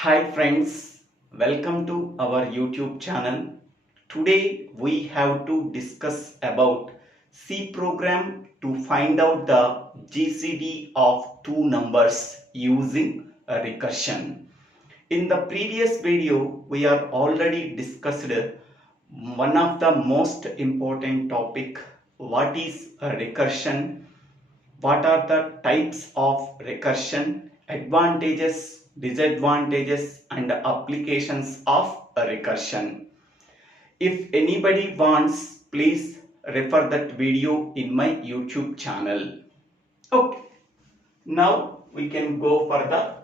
Hi friends, welcome to our YouTube channel. Today we have to discuss about C program to find out the GCD of two numbers using a recursion. In the previous video we are already discussed one of the most important topic, what is a recursion, what are the types of recursion, advantages, disadvantages and applications of a recursion. If anybody wants, please refer that video in my YouTube channel. Okay, now we can go for the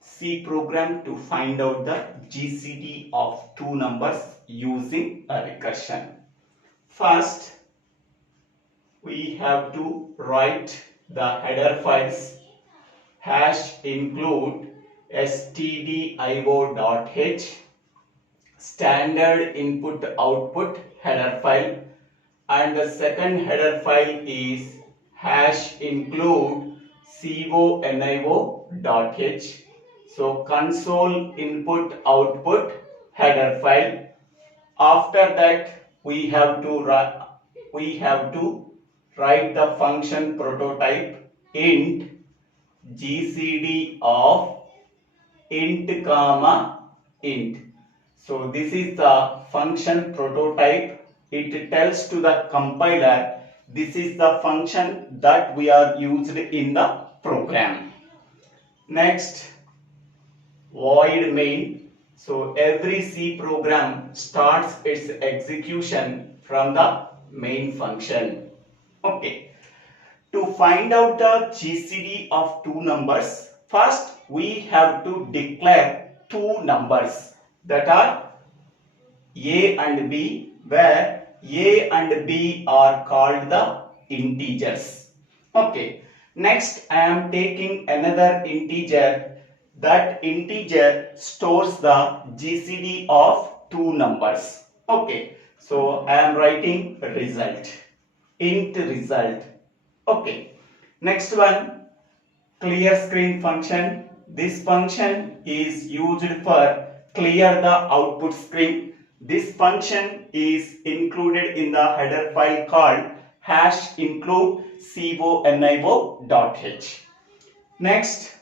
C program to find out the GCD of two numbers using a recursion. First, we have to write the header files hash include stdio.h standard input output header file, and the second header file is hash include conio.h, so console input output header file. After that we have to write the function prototype int GCD of int comma int. So this is the function prototype. It tells to the compiler this is the function that we are used in the program. Next, void main. So every C program starts its execution from the main function. Okay. To find out the GCD of two numbers, first we have to declare two numbers that are A and B, where A and B are called the integers. Okay. Next, I am taking another integer. That integer stores the GCD of two numbers. Okay. So I am writing result, int result. Okay, next one, clear screen function. This function is used for clear the output screen. This function is included in the header file called hash include conio.h. Next,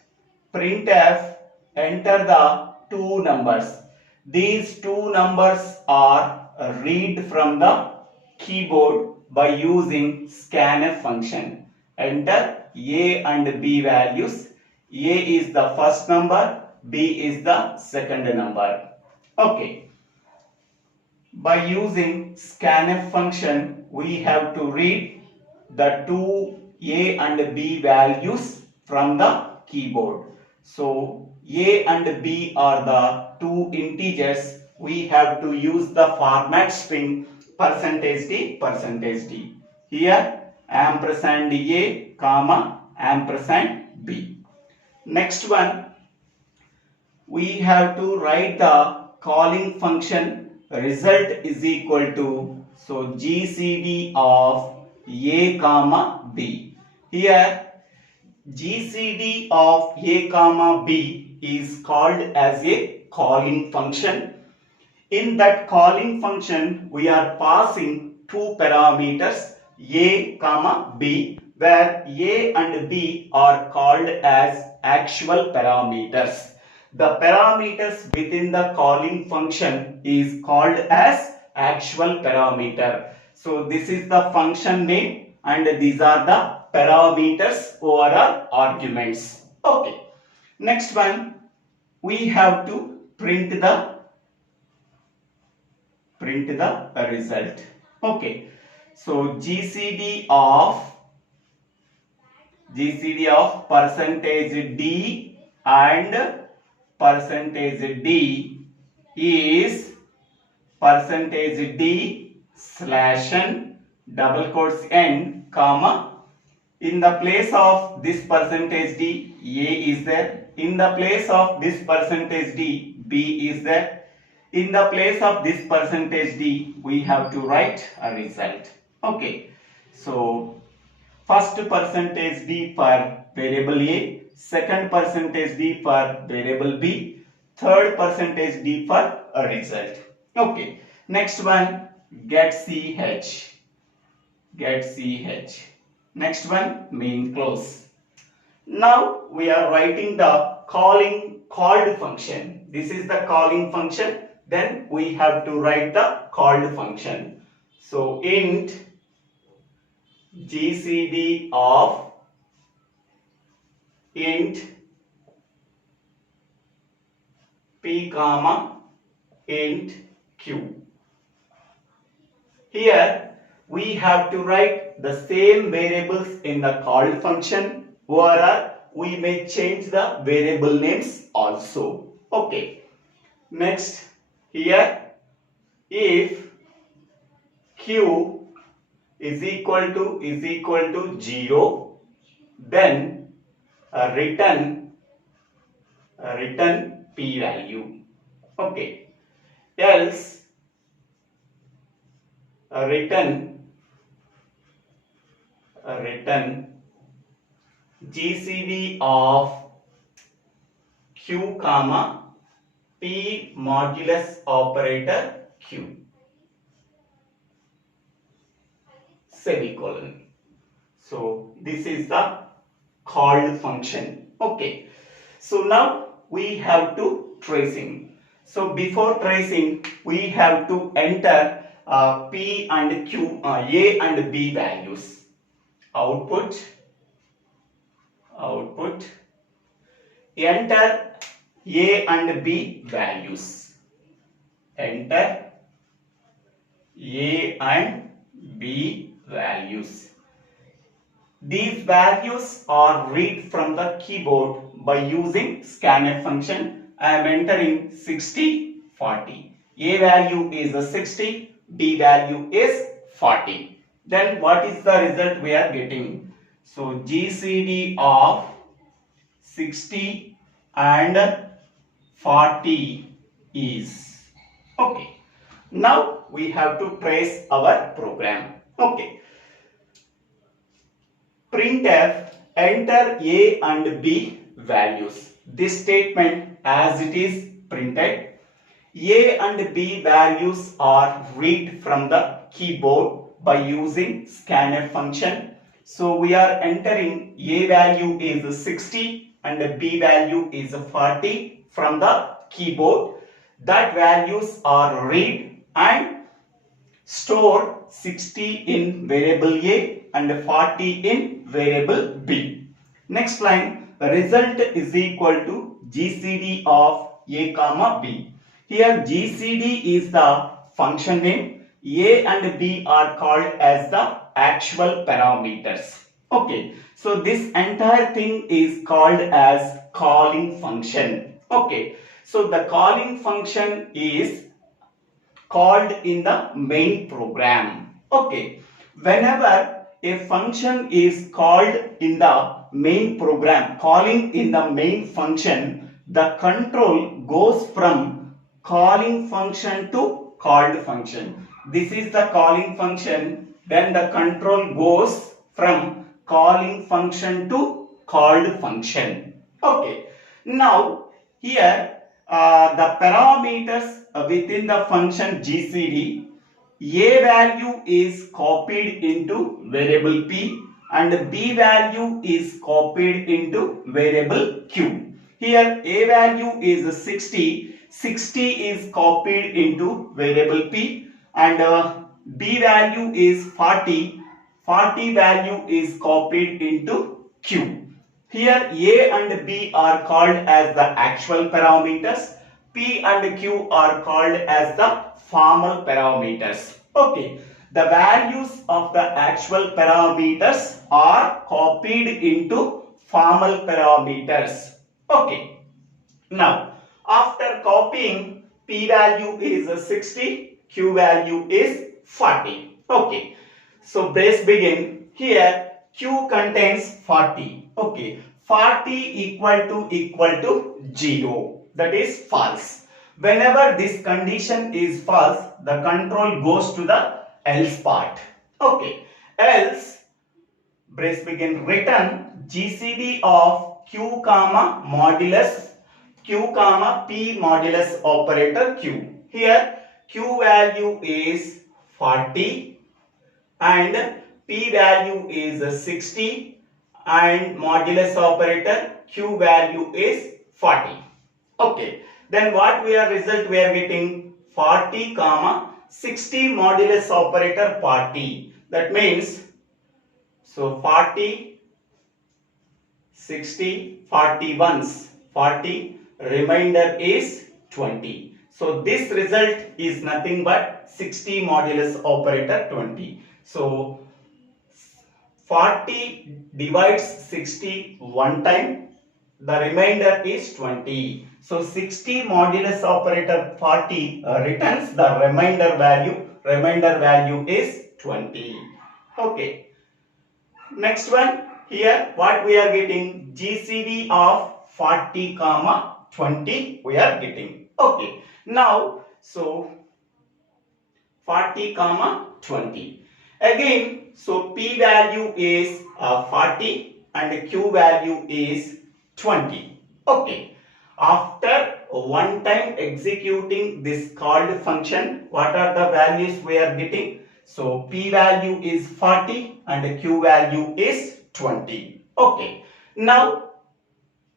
printf, enter the two numbers. These two numbers are read from the keyboard by using scanf function. Enter A and B values. A is the first number, B is the second number. Okay. By using scanf function, we have to read the two A and B values from the keyboard. So A and B are the two integers. We have to use the format string %d. Here ampersand A comma ampersand B. Next one, we have to write the calling function result is equal to, so GCD of A comma B. Here GCD of A comma B is called as a calling function. In that calling function, we are passing two parameters A comma B, where A and B are called as actual parameters. The parameters within the calling function is called as actual parameter. So this is the function name and these are the parameters over our arguments. Okay. Next one, we have to print the result. Okay, so GCD of %d and %d is %d/n double quotes n comma, in the place of this %d A is there, in the place of this %d B is there, in the place of this %d we have to write a result. Okay, so first %d for variable A, second %d for variable B. third percentage D for a result. Okay. Next one, get CH. Get CH. Next one, main close. Now we are writing the called function. This is the calling function. Then we have to write the called function. So int GCD of int p comma int q. Here we have to write the same variables in the called function, or we may change the variable names also. Okay. Next, here if q is equal to 0, then return p value. Okay. Else return GCD of q comma p modulus operator q, semicolon. So this is the called function. Okay. So now we have to tracing. So before tracing, we have to enter p and q, a and b values. Output. Enter a and b values. Enter a and b values. These values are read from the keyboard by using scanf function. I am entering 60, 40. A value is a 60, B value is 40. Then what is the result we are getting? So GCD of 60 and 40 is. Okay. Now we have to trace our program. Okay. Printf enter A and B values. This statement as it is printed, A and B values are read from the keyboard by using scanf function. So we are entering A value is 60 and B value is 40 from the keyboard. That values are read and store 60 in variable A and 40 in variable B. Next line, the result is equal to GCD of A comma B. Here GCD is the function name. A and B are called as the actual parameters. Okay, so this entire thing is called as calling function. Okay, so the calling function is called in the main program. Okay, whenever a function is called in the main program, calling in the main function, the control goes from calling function to called function. This is the calling function, then the control goes from calling function to called function. Okay, now here the parameters within the function GCD, A value is copied into variable P and B value is copied into variable Q. Here A value is 60, 60 is copied into variable P and B value is 40, 40 value is copied into Q. Here A and B are called as the actual parameters. P and Q are called as the formal parameters. Okay. The values of the actual parameters are copied into formal parameters. Okay. Now, after copying, P value is 60, Q value is 40. Okay. So, brace begin. Here, Q contains 40. Okay. 40 equal to 0. That is false. Whenever this condition is false, the control goes to the else part. Okay. Else, brace begin, return GCD of Q comma modulus q comma p modulus operator q. Here q value is 40 and p value is 60 and modulus operator q value is 40. Okay, then what result we are getting 40 comma 60 modulus operator 40. That means so 40 60 40 ones 40, remainder is 20. So this result is nothing but 60 modulus operator 20. So 40 divides 60 one time, the remainder is 20. So 60 modulus operator 40 returns the remainder value is 20. Okay. Next one, here what we are getting, GCD of 40 comma 20 we are getting. Okay, now so 40 comma 20 again, so p value is 40 and q value is 20. Okay, after one time executing this called function, what are the values we are getting? So p value is 40 and q value is 20. Okay, now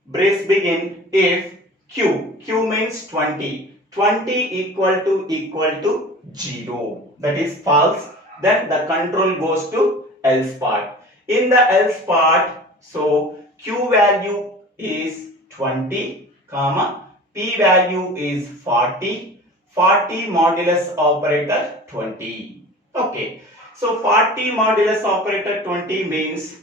brace begin if q means 20 equal to 0, that is false, then the control goes to else part. In the else part, so q value is 20 comma p value is 40 modulus operator 20. Okay, so 40 modulus operator 20 means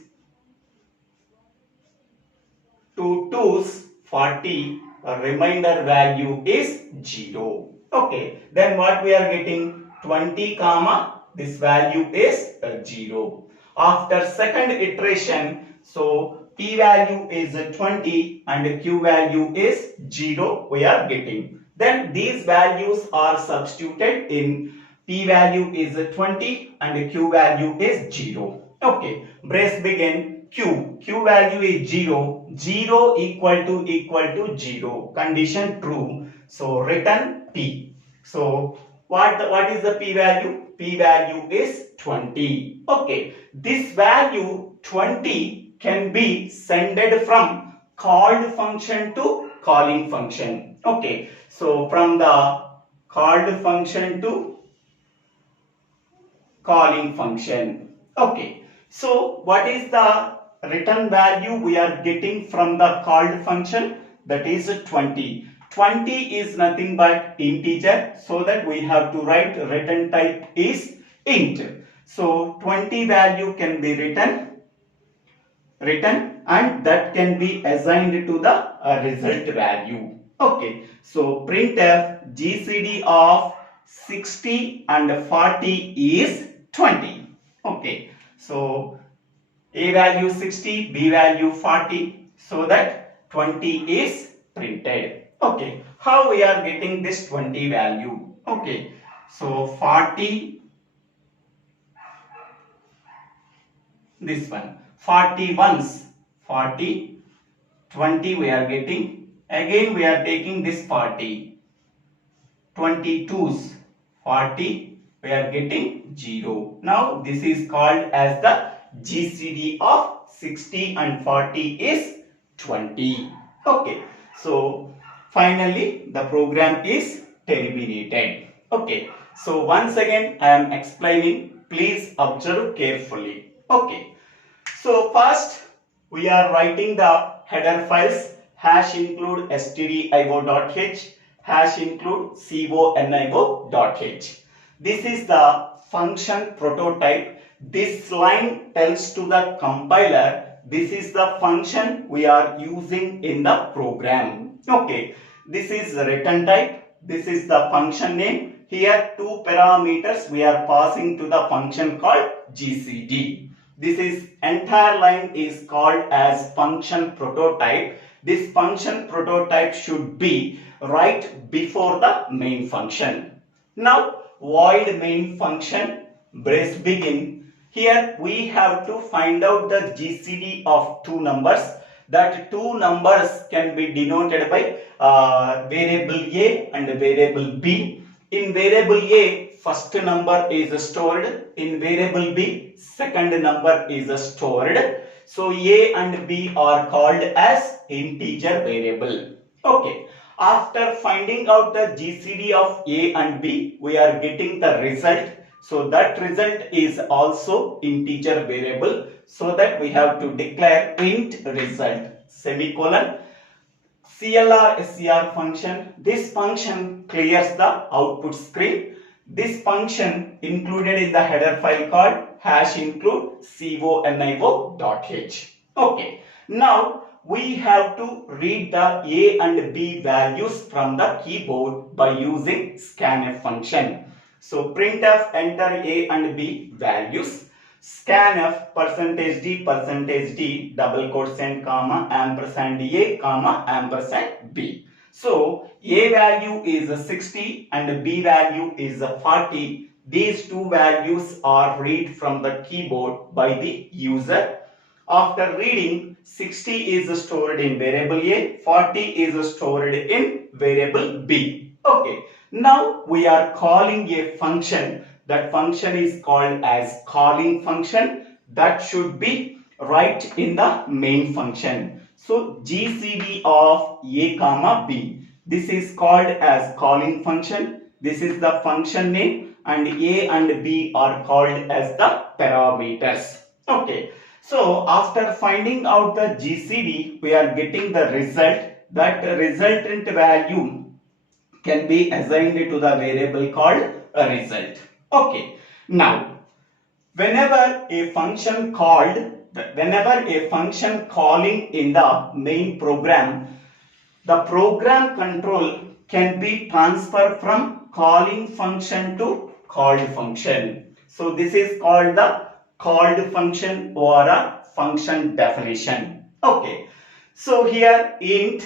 2 2's 40, remainder value is 0. Okay, then what we are getting, 20 comma this value is 0. After second iteration, so p value is 20 and q value is 0 we are getting. Then these values are substituted in p value is 20 and q value is 0. Okay, brace begin, q value is 0 equal to 0, condition true, so return p. So what is the p value? P value is 20. Okay, this value 20 can be sended from called function to calling function. Okay, so from the called function to calling function. Okay, so what is the return value we are getting from the called function? That is 20. 20 is nothing but integer, so that we have to write return type is int. So 20 value can be written and that can be assigned to the result value. Okay, so printf GCD of 60 and 40 is 20. Okay, so a value 60, b value 40, so that 20 is printed. Okay, how we are getting this 20 value? Okay, so 40, this one 40 ones 40, 20 we are getting, again we are taking this 40, 22's 40 we are getting 0. Now this is called as the GCD of 60 and 40 is 20. Okay, so finally the program is terminated. Okay, so once again I am explaining, please observe carefully. Okay, so first we are writing the header files hash include stdio.h, hash include conio.h. This is the function prototype. This line tells to the compiler this is the function we are using in the program. Okay, this is return type, this is the function name. Here two parameters we are passing to the function called GCD. This is entire line is called as function prototype. This function prototype should be right before the main function. Now void main function, brace begin. Here we have to find out the GCD of two numbers. That two numbers can be denoted by variable A and variable B. In variable A, first number is stored. In variable B, second number is stored. So A and B are called as integer variable. Okay. After finding out the GCD of A and B, we are getting the result. So that result is also integer variable. So that we have to declare int result semicolon. CLR SCR function. This function clears the output screen. This function included in the header file called #include conio.h. Okay. Now we have to read the A and B values from the keyboard by using scanf function. So printf enter A and B values. Scanf %d double quotient comma ampersand A comma ampersand B. So A value is 60 and B value is 40. These two values are read from the keyboard by the user. After reading, 60 is stored in variable A, 40 is stored in variable B. Okay. Now we are calling a function. That function is called as calling function. That should be right in the main function. So GCD of A comma B. This is called as calling function. This is the function name and A and B are called as the parameters. Okay. So after finding out the GCD, we are getting the result. That resultant value can be assigned to the variable called a result. Okay. Now, whenever a function calling in the main program, the program control can be transferred from calling function to called function. So this is called the called function or a function definition. Okay. So here int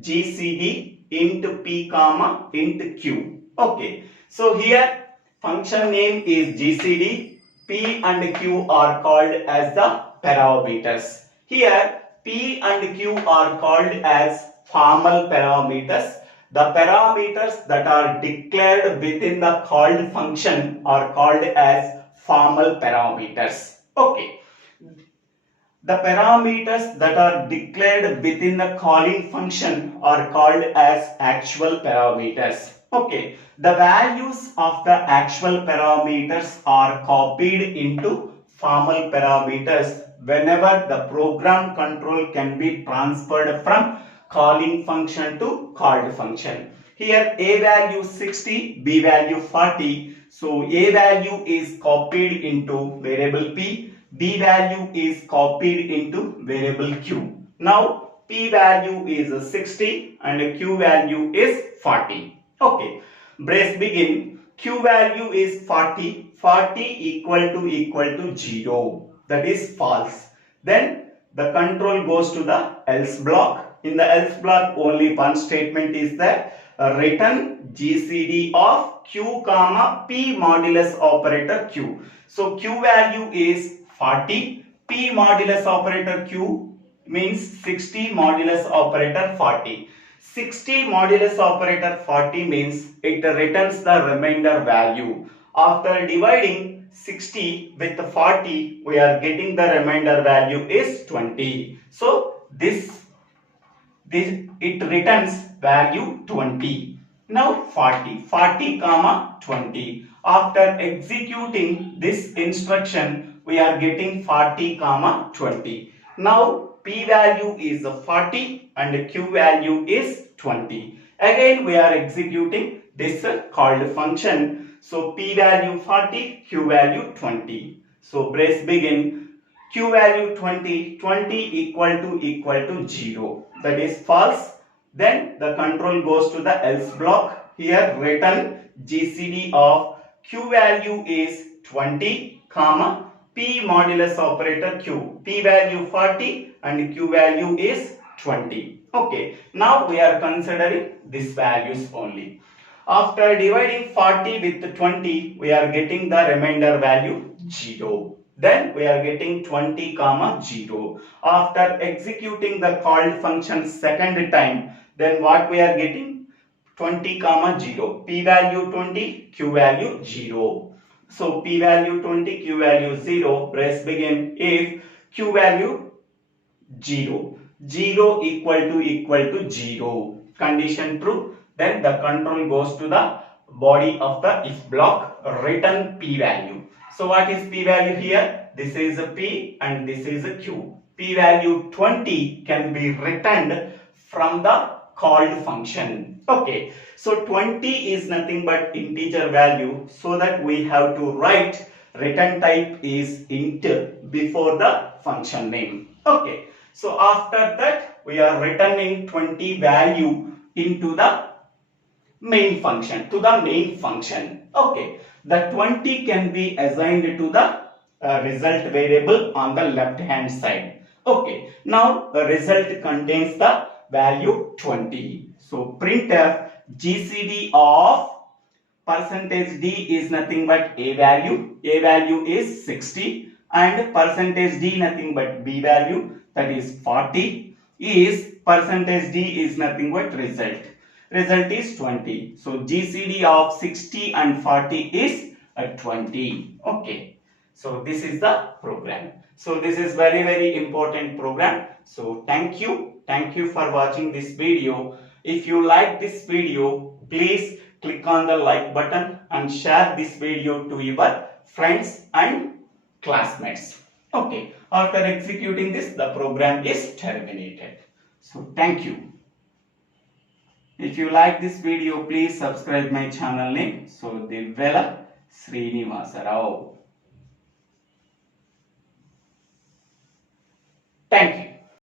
GCD int p comma int q. Okay. So here function name is GCD. P and Q are called as the parameters. Here P and Q are called as formal parameters. The parameters that are declared within the called function are called as formal parameters. Okay. The parameters that are declared within the calling function are called as actual parameters. Okay. The values of the actual parameters are copied into formal parameters whenever the program control can be transferred from calling function to called function. Here A value 60, B value 40. So A value is copied into variable P, B value is copied into variable Q. Now P value is 60 and Q value is 40. Okay. Brace begin. Q value is 40. 40 equal to 0. That is false. Then the control goes to the else block. In the else block only one statement is there. Return GCD of Q comma P modulus operator Q. So Q value is 40. P modulus operator Q means 60 modulus operator 40. 60 modulus operator 40 means it returns the remainder value. After dividing 60 with 40, we are getting the remainder value is 20. So it returns value 20. Now 40 comma 20. After executing this instruction, we are getting 40 comma 20. Now P value is 40 and Q value is 20. Again we are executing this called function. So P value 40, Q value 20. So brace begin. Q value 20, 20 equal to 0. That is false. Then the control goes to the else block. Here return GCD of Q value is 20 comma P modulus operator Q. P value 40 and Q value is 20. Okay. Now we are considering these values only. After dividing 40 with 20, we are getting the remainder value 0. Then we are getting 20 comma 0. After executing the called function second time, then what we are getting? 20 comma 0. P value 20, Q value 0. So P value 20, Q value 0. Press begin if Q value 0. 0 equal to 0. Condition true. Then the control goes to the body of the if block. Return P value. So what is P value here? This is a P and this is a Q. P value 20 can be returned from the called function. Okay, so 20 is nothing but integer value, so that we have to write return type is int before the function name. Okay, so after that we are returning 20 value into the main function, to the main function. Okay, the 20 can be assigned to the result variable on the left hand side. Okay, now the result contains the value 20. So printf GCD of percentage D is nothing but A value. A value is 60 and percentage D nothing but B value, that is 40, is percentage D is nothing but result. Result is 20. So GCD of 60 and 40 is 20. Okay. So this is the program. So this is very important program. So thank you. Thank you for watching this video. If you like this video, please click on the like button and share this video to your friends and classmates. Okay. After executing this, the program is terminated. So thank you. If you like this video, please subscribe my channel name. So Divvela Srinivasa Rao. Thank you.